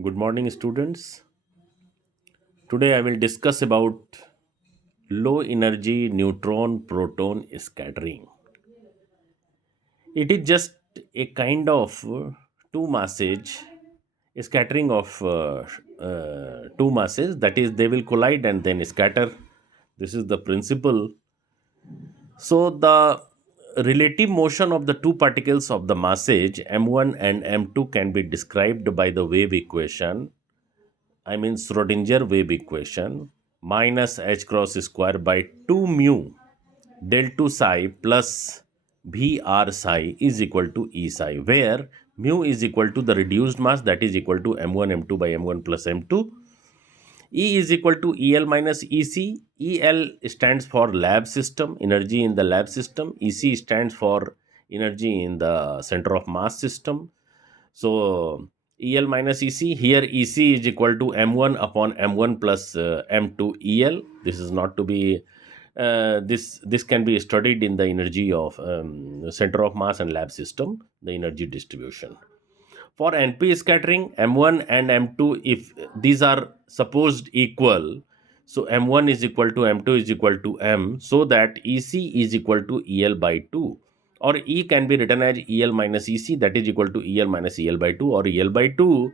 Good morning, students. Today I will discuss about low energy neutron proton scattering. It is just a kind of two masses scattering of two masses, that is, they will collide and then scatter. This is the principle. So, the relative motion of the two particles of the masses m1 and m2 can be described by the wave equation, I mean Schrodinger wave equation, minus h cross square by 2 mu del 2 psi plus Vr psi is equal to E psi, where mu is equal to the reduced mass, that is equal to m1 m2 by m1 plus m2. E is equal to El minus EC. El stands for lab system, energy in the lab system. EC stands for energy in the center of mass system. So El minus EC, here EC is equal to M1 upon M1 plus M2 El. This is not to be this can be studied in the energy of center of mass and lab system, the energy distribution. For NP scattering, M1 and M2, if these are supposed equal, so M1 is equal to M2 is equal to M, so that EC is equal to EL by 2. Or E can be written as EL minus EC, that is equal to EL minus EL by 2, or EL by 2.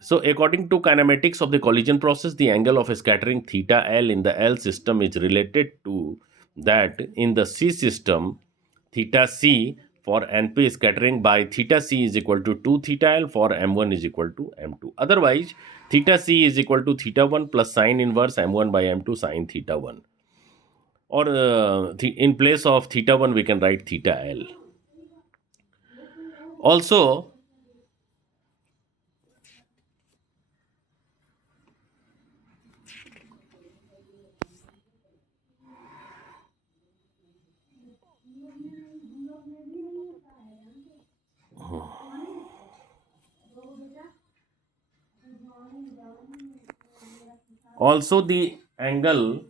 So, according to kinematics of the collision process, the angle of scattering theta L in the L system is related to that in the C system, theta C for NP scattering by theta C is equal to 2 theta L for M1 is equal to M2. Otherwise, theta C is equal to theta 1 plus sine inverse M1 by M2 sine theta 1. Or in place of theta 1, we can write theta L. Also, the angle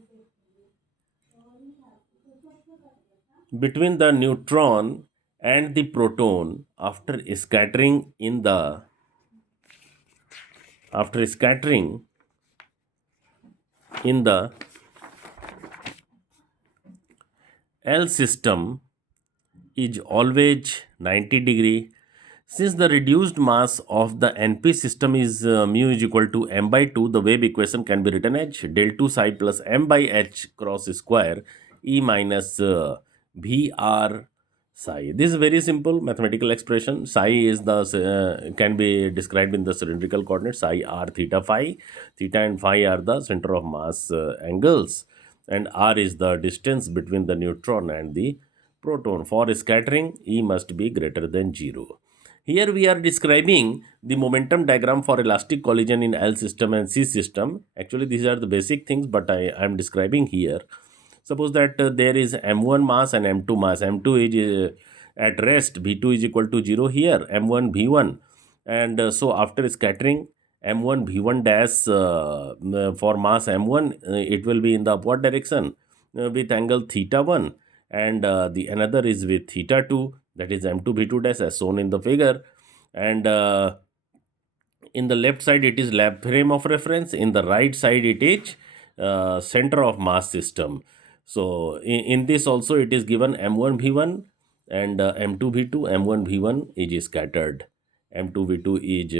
between the neutron and the proton after scattering in the L system is always 90 degree. Since the reduced mass of the NP system is mu is equal to m by 2, the wave equation can be written as del 2 psi plus m by h cross square E minus Vr psi. This is very simple mathematical expression. Psi is the can be described in the cylindrical coordinates. Psi r theta phi. Theta and phi are the center of mass angles, and r is the distance between the neutron and the proton. For scattering, E must be greater than 0. Here we are describing the momentum diagram for elastic collision in L system and C system. Actually, these are the basic things, but I am describing here. Suppose that there is M1 mass and M2 mass. M2 is at rest, V2 is equal to 0 here, M1 V1. And so after scattering, M1 V1 dash for mass M1, it will be in the upward direction with angle theta 1, and the another is with theta 2, that is M2 V2 dash as shown in the figure. And in the left side it is lab frame of reference, in the right side it is center of mass system. So in this also it is given M1 V1 and M2 V2. M1 V1 is scattered, M2 V2 is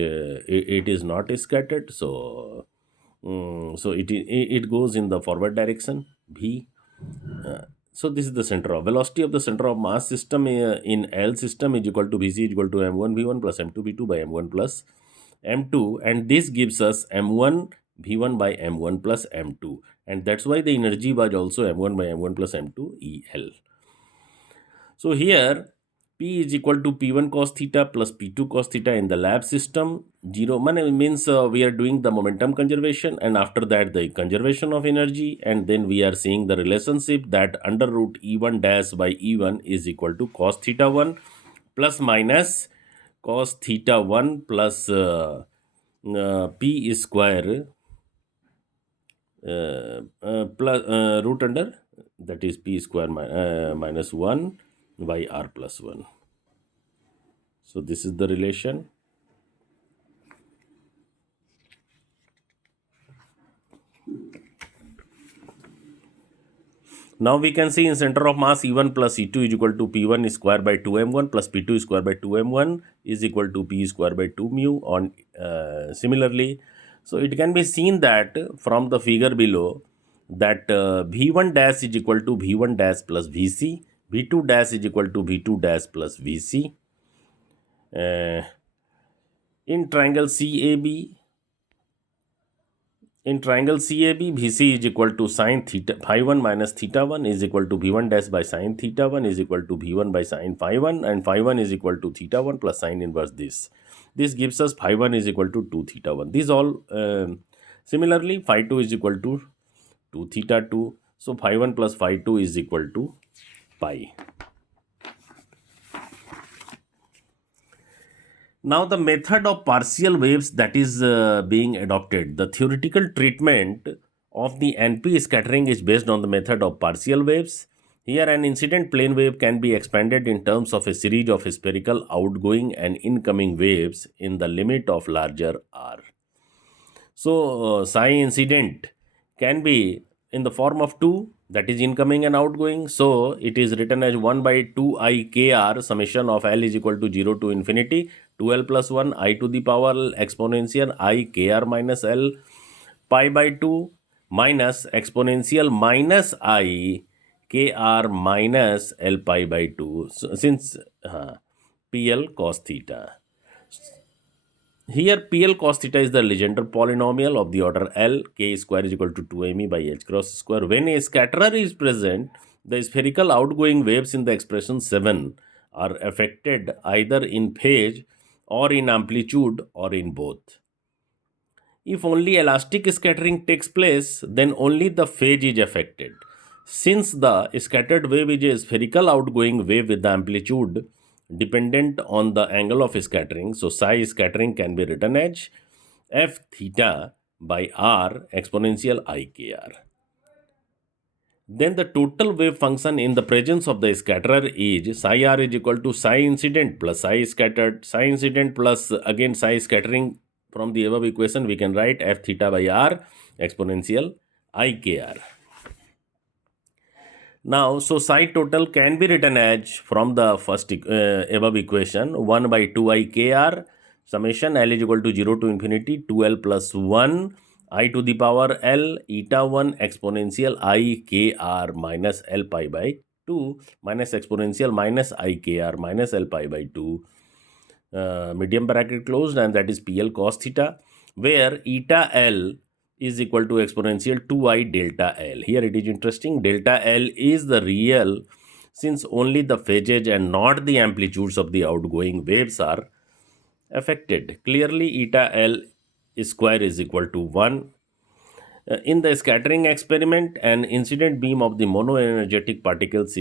it is not scattered. So so it goes in the forward direction V. So this is the center of velocity of the center of mass system in L system is equal to Vc is equal to m1 v1 plus m2 v2 by m1 plus m2, and this gives us m1 v1 by m1 plus m2, and that's why the energy was also m1 by m1 plus m2 El. So here P is equal to P1 cos theta plus P2 cos theta in the lab system. 0 means we are doing the momentum conservation, and after that the conservation of energy, and then we are seeing the relationship that under root E1 dash by E1 is equal to cos theta 1 plus minus cos theta 1 plus P square plus root under, that is P square minus 1 by R plus 1. So this is the relation. Now we can see in center of mass E1 plus E2 is equal to P1 square by 2m1 plus P2 square by 2m1 is equal to P square by 2 mu on similarly. So it can be seen that from the figure below that V1 dash is equal to V1 dash plus Vc, V2 dash is equal to V2 dash plus Vc. In triangle CAB, VC is equal to sine theta phi 1 minus theta 1 is equal to V1 dash by sine theta 1 is equal to V1 by sine phi 1, and phi 1 is equal to theta 1 plus sine inverse this. This gives us phi 1 is equal to 2 theta 1. These all similarly phi 2 is equal to 2 theta 2. So phi 1 plus phi 2 is equal to pi. Now, the method of partial waves that is being adopted, the theoretical treatment of the NP scattering is based on the method of partial waves. Here, an incident plane wave can be expanded in terms of a series of spherical outgoing and incoming waves in the limit of larger r. So, psi incident can be in the form of 2, that is incoming and outgoing. So, it is written as 1 by 2 I kr summation of L is equal to 0 to infinity 2L plus 1 I to the power exponential I kr minus L pi by 2 minus exponential minus I kr minus L pi by 2. So, since PL cos theta. Here, PL cos theta is the Legendre polynomial of the order L, k square is equal to 2me by h cross square. When a scatterer is present, the spherical outgoing waves in the expression 7 are affected either in phase or in amplitude or in both. If only elastic scattering takes place, then only the phase is affected. Since the scattered wave is a spherical outgoing wave with the amplitude dependent on the angle of scattering, so psi scattering can be written as f theta by r exponential I kr. Then the total wave function in the presence of the scatterer is psi r is equal to psi incident plus psi scattered. Psi incident plus again psi scattering. From the above equation we can write f theta by r exponential I kr. Now, so psi total can be written as from the first above equation 1 by 2 I kr summation L is equal to 0 to infinity 2L plus 1 I to the power L eta 1 exponential I kr minus L pi by 2 minus exponential minus I kr minus L pi by 2 medium bracket closed, and that is PL cos theta, where eta L is equal to exponential 2I delta L. Here it is interesting, delta L is the real since only the phases and not the amplitudes of the outgoing waves are affected. Clearly, eta L square is equal to 1. In the scattering experiment, an incident beam of the monoenergetic particles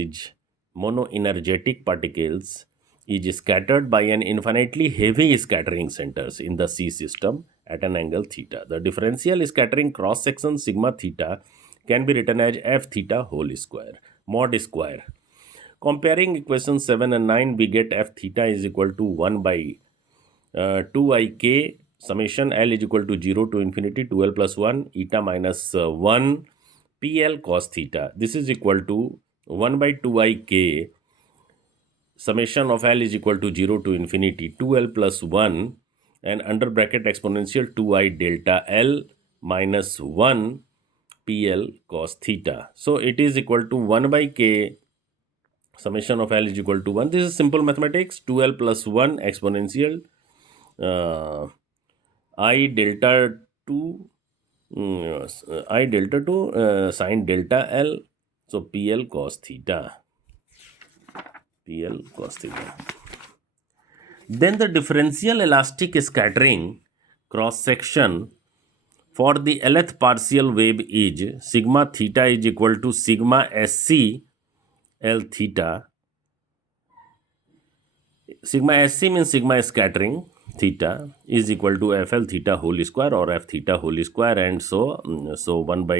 is scattered by an infinitely heavy scattering centers in the C system at an angle theta. The differential scattering cross section sigma theta can be written as f theta whole square, mod square. Comparing equations 7 and 9, we get f theta is equal to 1 by 2ik summation L is equal to 0 to infinity 2L plus 1 eta minus 1 PL cos theta. This is equal to 1 by 2ik summation of L is equal to 0 to infinity 2L plus 1 and under bracket exponential 2I delta L minus 1 PL cos theta. So it is equal to 1 by k summation of L is equal to 1. This is simple mathematics. 2L plus 1 exponential I delta 2 sine delta L. So PL cos theta. PL cos theta. Then the differential elastic scattering cross section for the Lth partial wave is sigma theta is equal to sigma SC L theta. Sigma SC means sigma scattering theta is equal to FL theta whole square or F theta whole square, and so 1 by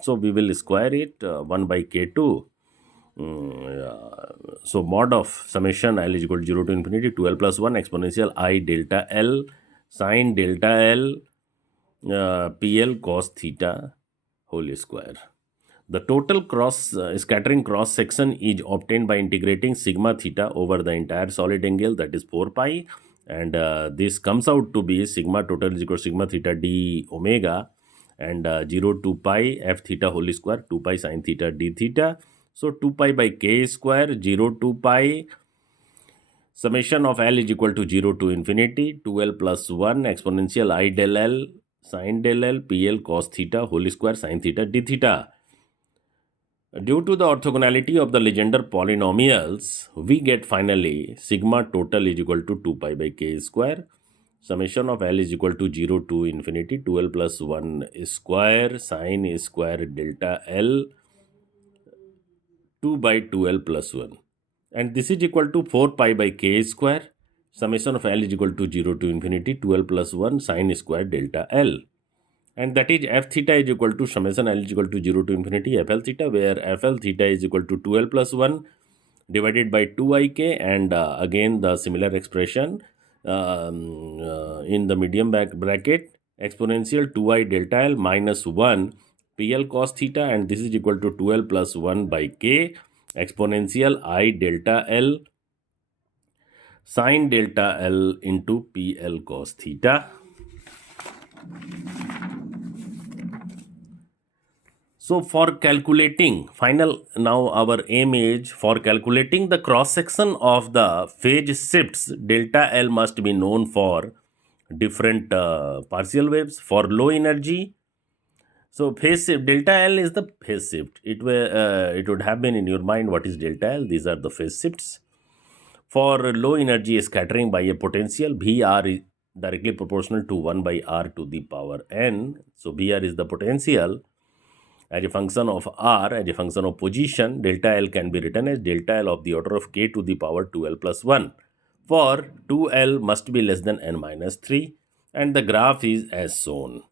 so we will square it 1 by K2 Yeah. So mod of summation L is equal to 0 to infinity 2L plus 1 exponential I delta L sine delta L PL cos theta whole square. The total cross scattering cross section is obtained by integrating sigma theta over the entire solid angle, that is 4 pi, and this comes out to be sigma total is equal to sigma theta d omega, and 0 to pi f theta whole square 2 pi sin theta d theta. So 2 pi by k square 0 to pi summation of L is equal to 0 to infinity 2L plus 1 exponential I del L sin del L PL cos theta whole square sin theta d theta. Due to the orthogonality of the Legendre polynomials, we get finally sigma total is equal to 2 pi by k square. Summation of L is equal to 0 to infinity 2L plus 1 square sin square delta L 2 by 2L plus 1. And this is equal to 4 pi by k square. Summation of L is equal to 0 to infinity 12 plus 1 sin square delta L. And that is f theta is equal to summation L is equal to 0 to infinity FL theta, where FL theta is equal to 2L plus 1 divided by 2ik, and again the similar expression in the medium bracket exponential 2I delta L minus 1 PL cos theta, and this is equal to 2L plus 1 by k exponential I delta L sin delta L into PL cos theta. So for calculating, now our aim is for calculating the cross section of the phase shifts, delta L must be known for different partial waves for low energy. So phase shift, delta L is the phase shift. It would have been in your mind what is delta L. These are the phase shifts. For low energy scattering by a potential, VR is directly proportional to 1 by R to the power n. So VR is the potential. As a function of r, as a function of position, delta L can be written as delta L of the order of k to the power 2L plus 1. For 2L must be less than n minus 3, and the graph is as shown.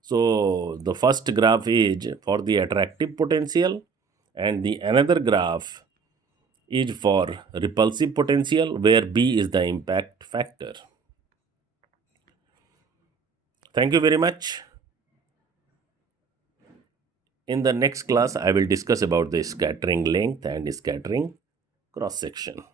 So the first graph is for the attractive potential, and the another graph is for repulsive potential, where B is the impact factor. Thank you very much. In the next class, I will discuss about the scattering length and scattering cross section.